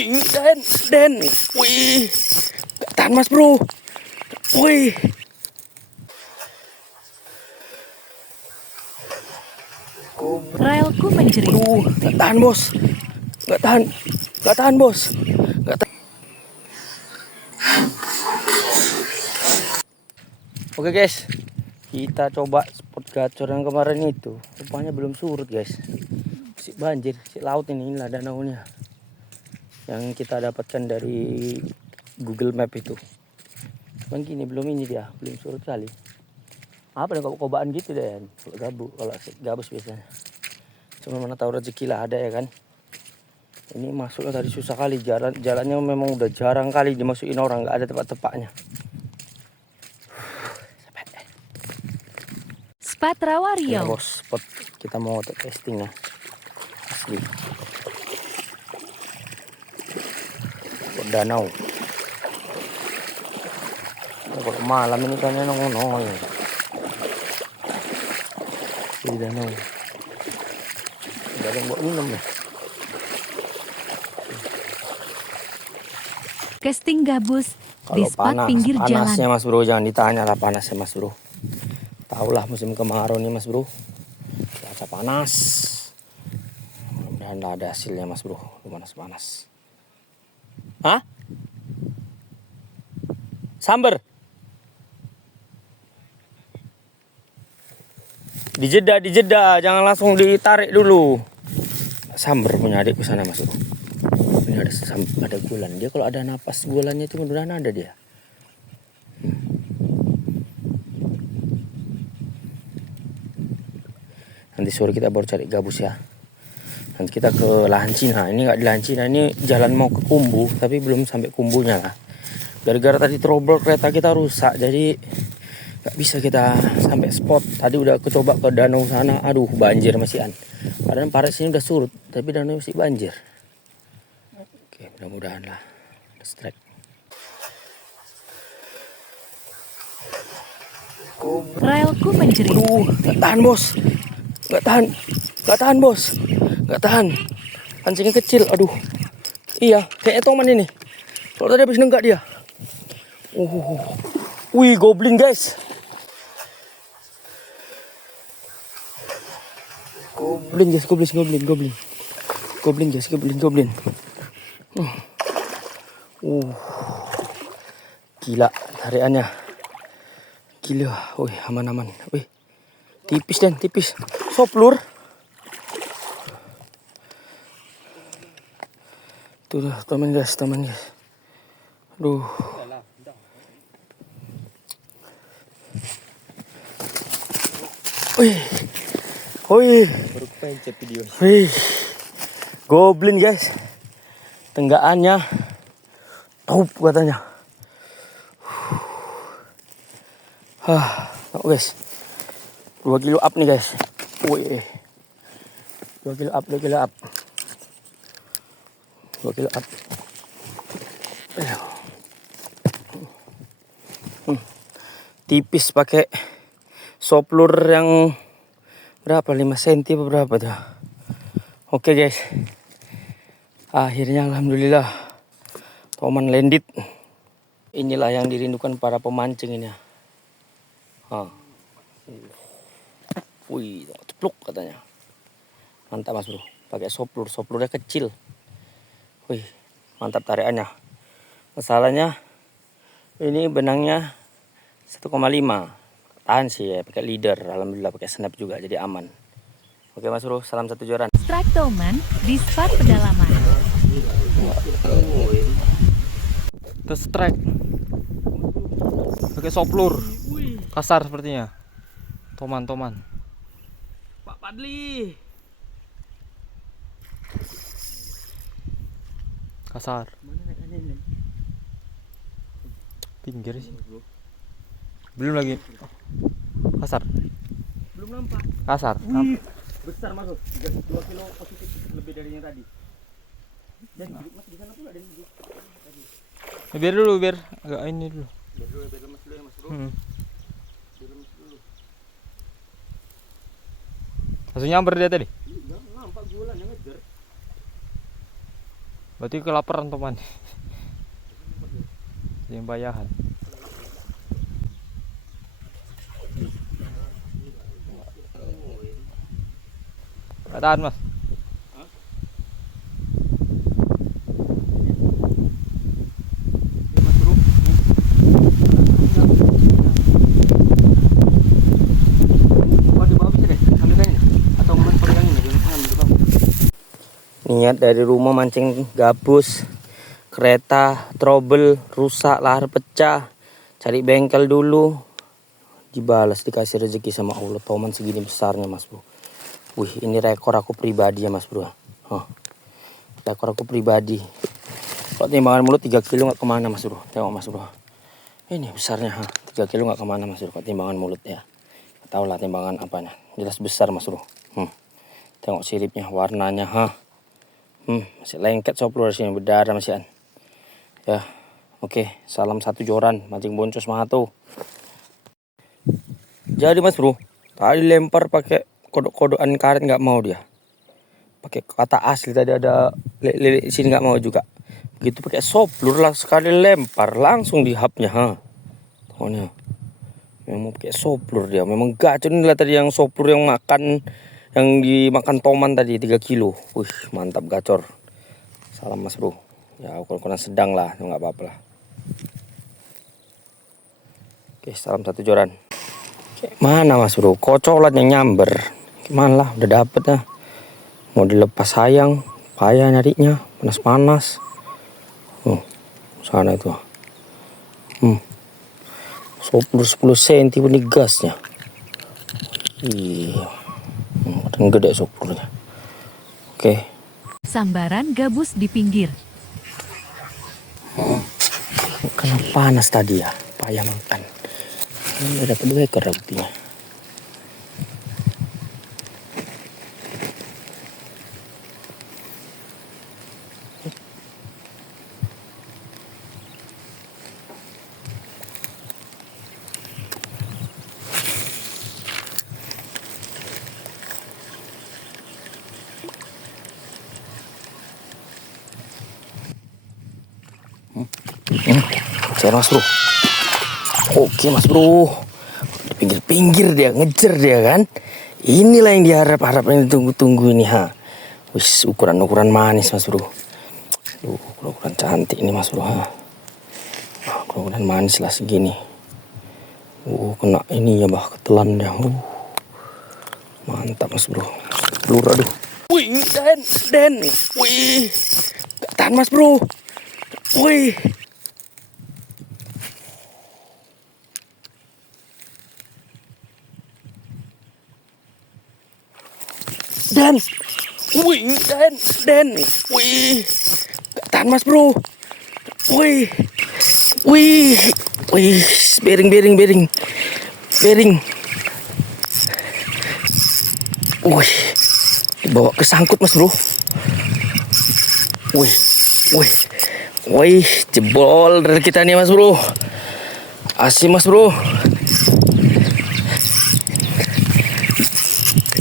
Wih, Den. Wih, gak tahan mas bro. Wih. Relku menjerit. Gak tahan bos. Gak tahan bos. Gak tahan. Oke guys, kita coba spot gacor yang kemarin itu. Rupanya belum surut guys. Si banjir, si laut inilah danaunya. Yang kita dapatkan dari Google Map itu. Cuman gini belum ini dia, belum surut kali. Apa nih kobaan gitu deh, kalau gabus biasanya. Cuma mana tahu rezeki lah ada ya kan. Ini masuknya tadi susah kali, jalannya memang udah jarang kali dimasukin orang, nggak ada tempat-tempatnya. Spatra Ya Wario. bos, spot kita mau testing ya. Asli. Spot danau. Kalau malam ini kan nongol di danau. Gak ada yang buat minum ya. Casting gabus di Kalau spot pinggir panasnya jalan. mas bro, jangan ditanya lah panasnya mas bro. Tahulah musim kemarau nih mas bro, cuaca panas. Mudah-mudahan ada hasilnya mas bro, panas. Hah? Samber? Dijeda, jangan langsung ditarik dulu. Samber punya adikku sana mas bro. Ini ada gulan. Dia kalau ada napas gulannya itu mudah-mudahan ada dia. Nanti sore kita baru cari gabus ya. Nanti kita ke lahan Cina. Ini nggak di lahan Cina, ini jalan mau ke Kumbu, tapi belum sampai Kumbunya lah. Gara-gara tadi trouble kereta kita rusak, jadi nggak bisa kita sampai spot. Tadi udah coba ke danau sana, aduh banjir masihan. Padahal Paris ini udah surut, tapi danau masih banjir. Oke, mudah-mudahan lah. Strike. Relku menjerit. Gak tahan bos. Gak tahan bos. Gak tahan. Pancingnya kecil, aduh. Iya, kayaknya toman ini. Kalau tadi habis nenggak dia. Wih, goblin guys. Goblin. Gila tariannya. Gila, wih aman. Wih, tipis. Soplur. Tuh teman guys. Aduh. Wih. Baru pencet video. Wih. Goblin guys. Tenggaannya top katanya. Tahu guys. 2 kilo up nih guys. Wih. 2 kilo up. 2 kilo up. Tipis pakai soplur yang berapa? 5 cm berapa tuh? Oke guys. Akhirnya alhamdulillah toman landed. Inilah yang dirindukan para pemancing ini. Wih, cepluk katanya. Mantap mas bro. Pakai soplurnya kecil. Wih, mantap tariannya. Masalahnya ini benangnya 1,5. Tahan sih ya, pakai leader. Alhamdulillah pakai snap juga, jadi aman. Oke mas bro, salam satu joran. Strike toman di spot pedalaman. Terus strike. Pakai soplur. Kasar sepertinya. Toman. Pak Padli. Kasar. Pinggir sih. Belum lagi. Kasar. Belum nampak. Kasar. Besar masuk. 2 kilo positif lebih dari yang tadi. Dan mas di sana pula ada yang Biar dulu, biar agak ini dulu. Biar lemas dulu ya mas bro. Langsung nyamper dia tadi. Nampak gulan yang ngejar. Berarti kelaparan teman. Yang bayahan. Gak tahan mas. Niat dari rumah mancing gabus, kereta, trouble, rusak, lahar pecah, cari bengkel dulu, dibalas dikasih rezeki sama Allah. Toman segini besarnya mas bro. Wih, ini rekor aku pribadi ya mas bro. Rekor aku pribadi. Kalau timbangan mulut 3 kilo nggak kemana mas bro. Tengok mas bro. Ini besarnya 3 kilo nggak kemana mas bro. Kalau timbangan mulut ya. Tahu lah timbangan apanya. Jelas besar mas bro. Tengok siripnya, warnanya masih lengket soplur sini, berdarah masih ya. Oke, salam satu joran mancing boncos Mahato. Jadi mas bro, tadi lempar pakai kodok-kodokan karet nggak mau dia. Pakai kata asli tadi ada lele sini nggak mau juga. Begitu pakai soplur lah sekali lempar langsung di hapnya Pokoknya memang pakai soplur dia. Memang gacor inilah tadi yang soplur yang makan. Yang dimakan Toman tadi 3 kilo. Wih, mantap gacor. Salam mas bro. Ya ukuran sedang lah, nggak apa-apa lah. Oke, salam satu joran. Oke, mana mas bro? Kocolat yang nyamber. Gimana lah, udah dapet lah. Mau dilepas sayang, payah nyarinya, panas-panas. Sana itu. Soplur 10 cm pun digasnya. Iya. Gede soplurnya. Oke. Sambaran gabus di pinggir. Karena panas tadi ya, payah makan. Ini ada 2 ekor buktinya. Cari mas bro. Oke mas bro. Di pinggir-pinggir dia, ngejar dia kan. Inilah yang diharap-harap, yang ditunggu-tunggu ini Wis, ukuran-ukuran manis mas bro. Ukuran cantik ini mas bro Ukuran manis lah segini. Kena ini ya bah, ketelan dia. Mantap mas bro. Lur aduh. Wih, Den. Wih. Gak tahan mas bro. Wih. Dan, wih, Dan, wih, gak tahan mas bro, wih, bering, wih, dibawa kesangkut mas bro, wih, jebol dari kita nih mas bro, asih mas bro,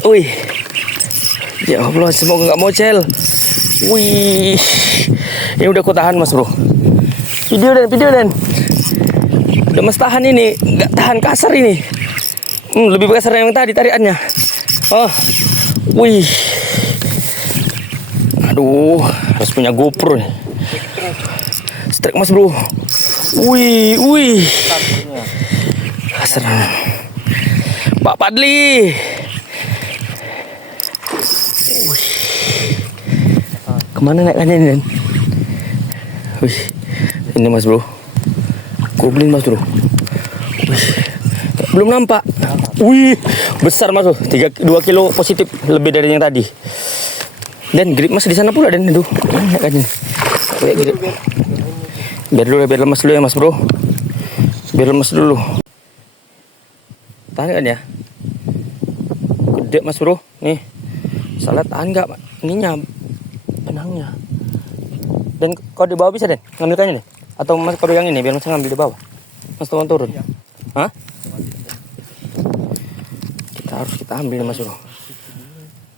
wih. Ya Allah, semoga nggak mocel. Wih, ini udah aku tahan mas bro. Video dan. Udah mas tahan ini, nggak tahan kasar ini. Lebih kasar yang tadi tariannya. Wih. Aduh, harus punya GoPro nih. Strike mas bro. Wih. Kasar. Pak Padli. Kemana naikkannya ini Dan? Wih, ini mas bro. Goblin mas bro. Wih, belum nampak. Wih, besar mas bro. 2 kilo positif, lebih dari yang tadi. Dan grip mas di sana pula Dan itu. Naikkannya. Biar lemas dulu ya mas bro. Biar lemas dulu. Tahan kan ya? Gede mas bro. Nih. Salah tahan nggak ininya? Benangnya. Dan kau di bawah bisa Den ngambilkannya nih, atau mas kau yang ini biar mas ngambil di bawah, mas turun ya. Kita ambil mas bro,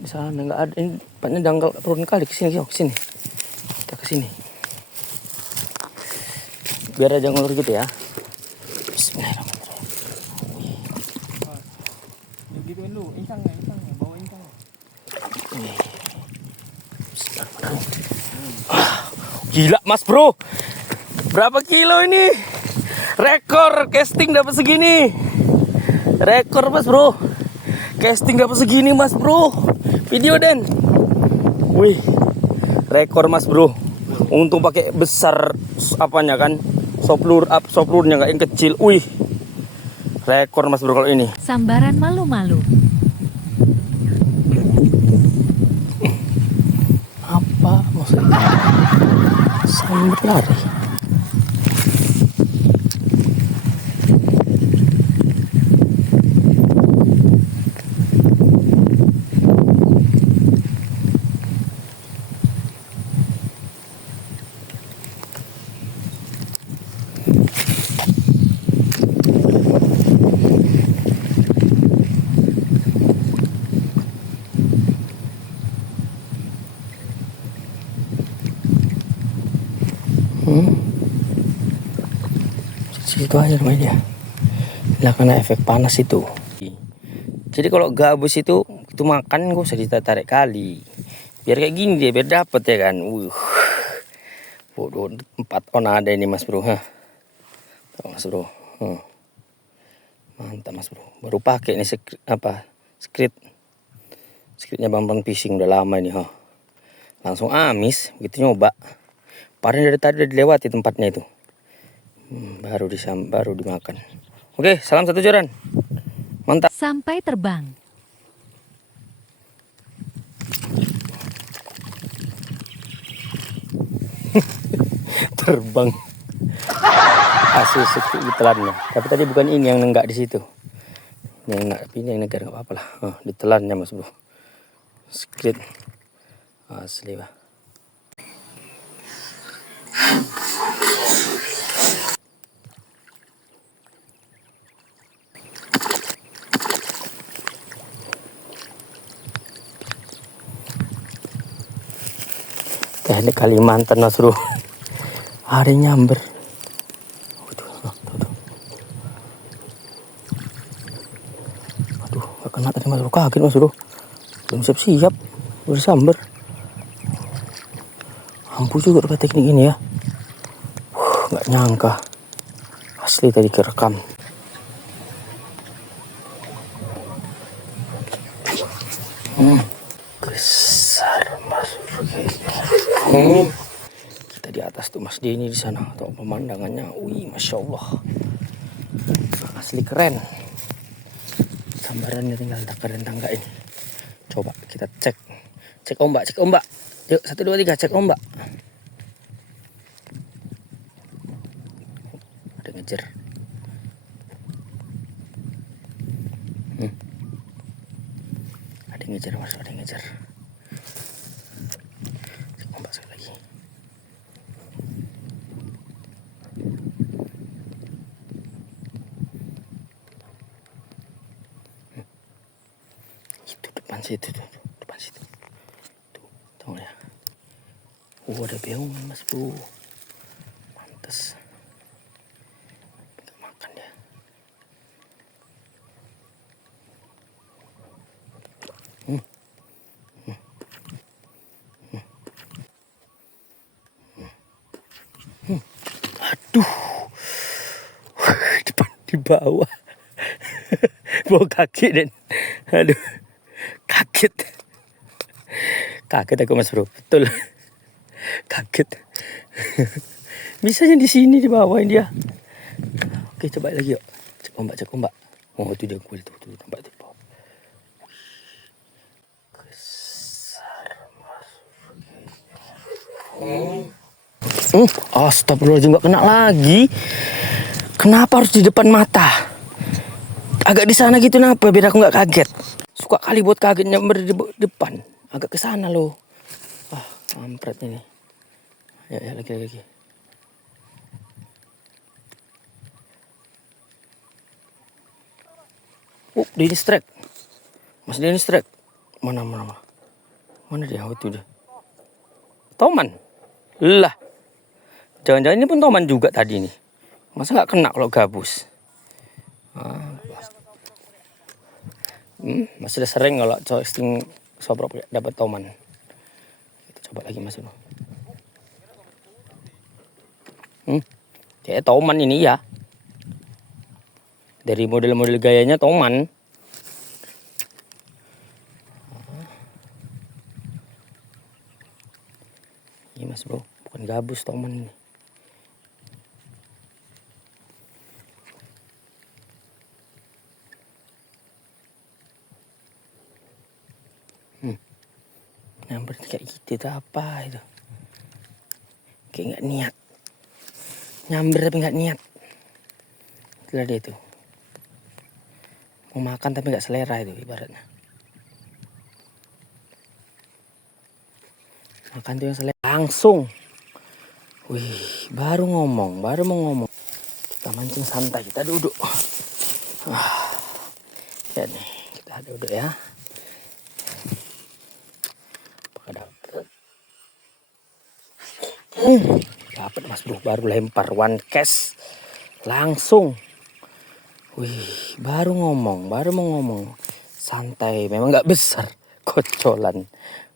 di sana nggak ada, ini tempatnya dangkal turun kali, kesini kita kesini. biar aja ngulur gitu ya. Bismillahirrahmanirrahim. Gituin lu, insangnya, bawa insangnya. Gila mas bro, berapa kilo ini? Rekor casting dapat segini. Rekor mas bro, casting dapat segini mas bro. Video Den. Wih, rekor mas bro. Untung pakai besar apanya kan, soplurnya nggak yang kecil. Wih, rekor mas bro kalau ini. Sambaran malu-malu. Apa maksudnya? Sambar lari. Situ aja rumah dia. Lah kena efek panas itu. Jadi kalau gabus itu makan gak usah ditarik kali. Biar kayak gini dia, biar dapet ya kan. Waduh, 4 on ada ini mas bro. Tuh mas bro. Mantap mas bro. Baru pakai ini scriptnya Bambang Fishing udah lama ini. Langsung amis begitu nyoba. Padahal dari tadi udah dilewati tempatnya itu. Baru dimakan. Oke, salam satu joran. Mantap. Sampai terbang. Terbang. Hasil sekit ditelannya. Tapi tadi bukan ini yang nenggak di situ. Yang enggak, tapi ini yang negar enggak apa-apa lah. Ditelannya mas bro. Sekit. Asli bah. Teknik Kalimantan mas bro. Hari nyamber. Aduh, gak kena tadi mas bro. Kaget mas bro. Belum siap-siap. Udah samber. Ampuh juga pakai teknik ini ya. Gak nyangka. Asli tadi kerekam. Besar mas bro. Kita di atas tuh Mas Denny di sana. Tuh pemandangannya, wih, masya Allah, asli keren. Sambarannya tinggal takaran tangga ini. Coba kita cek ombak. Yuk 1, 2, 3 cek ombak. Ada ngejar. Ada ngejar mas, ada ngejar. Cek ombak sekali lagi. Depan situ tuh, tahu ya. Ada beong mas bro, mantes makan dia. Aduh, di bawah. Bawa kaki dan aduh, kaget aku mas bro, betul kaget. Bisanya di sini di bawah dia. Oke, coba lagi yuk. Cek ombak. Oh itu dia kuil tuh tempat di bawah. Besar mas. Astagfirullahaladzim, nggak kena lagi. Kenapa harus di depan mata? Agak di sana gitu, kenapa biar aku nggak kaget. Suka kali buat kagetnya di depan. Agak ke sana loh. Mampret ini. Ya lagi. Denny strike. Mas Denny strike. Mana dia? Itu dia. Toman. Lah. Jangan-jangan ini pun toman juga tadi nih. Masa nggak kena kalau gabus? Masih udah sering kalau casting sobrok dapat toman. Kita coba lagi Mas Bro. Kayak toman ini ya. Dari model-model gayanya toman. Ini Mas Bro, bukan gabus toman ini. Nyamber kayak gitu itu apa itu? Kayak nggak niat. Nyamber tapi nggak niat. Itulah dia itu. Mau makan tapi nggak selera itu ibaratnya. Makan tuh yang selera. Langsung. Wih, baru mau ngomong. Kita mancing santai, kita duduk. Ya nih, kita duduk ya. Dapat Mas Bro, baru lempar one cast langsung. Wih, baru mau ngomong santai, memang nggak besar, kocolan.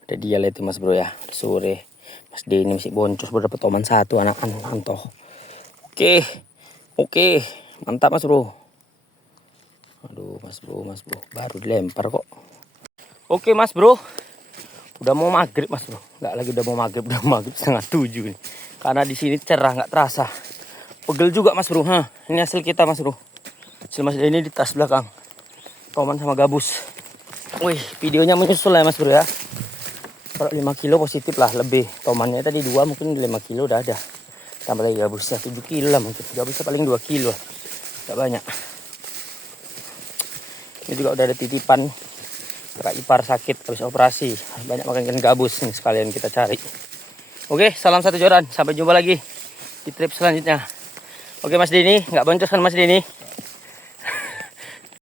Udah dia lah itu Mas Bro ya, sore Mas Denny masih boncos baru dapat toman satu anak-anak antoh. Oke, mantap Mas Bro. Aduh Mas Bro baru dilempar kok. Oke Mas Bro, udah mau maghrib Mas Bro, nggak lagi udah mau maghrib 6:30 nih. Karena di sini cerah nggak terasa. Pegel juga Mas Bro, ini hasil kita Mas Bro. Hasil Mas ini di tas belakang. Toman sama gabus. Wih, videonya menyusul ya Mas Bro ya. Kalau 5 kilo positif lah lebih. Tomannya tadi 2 mungkin 5 kilo udah ada. Tambah lagi gabusnya 7 kilo lah mungkin. Gabusnya paling 2 kilo. Gak banyak. Ini juga udah ada titipan. Kak ipar sakit habis operasi. Banyak makan ikan gabus nih sekalian kita cari. Oke, salam satu joran. Sampai jumpa lagi di trip selanjutnya. Oke Mas Denny, nggak boncos kan Mas Denny?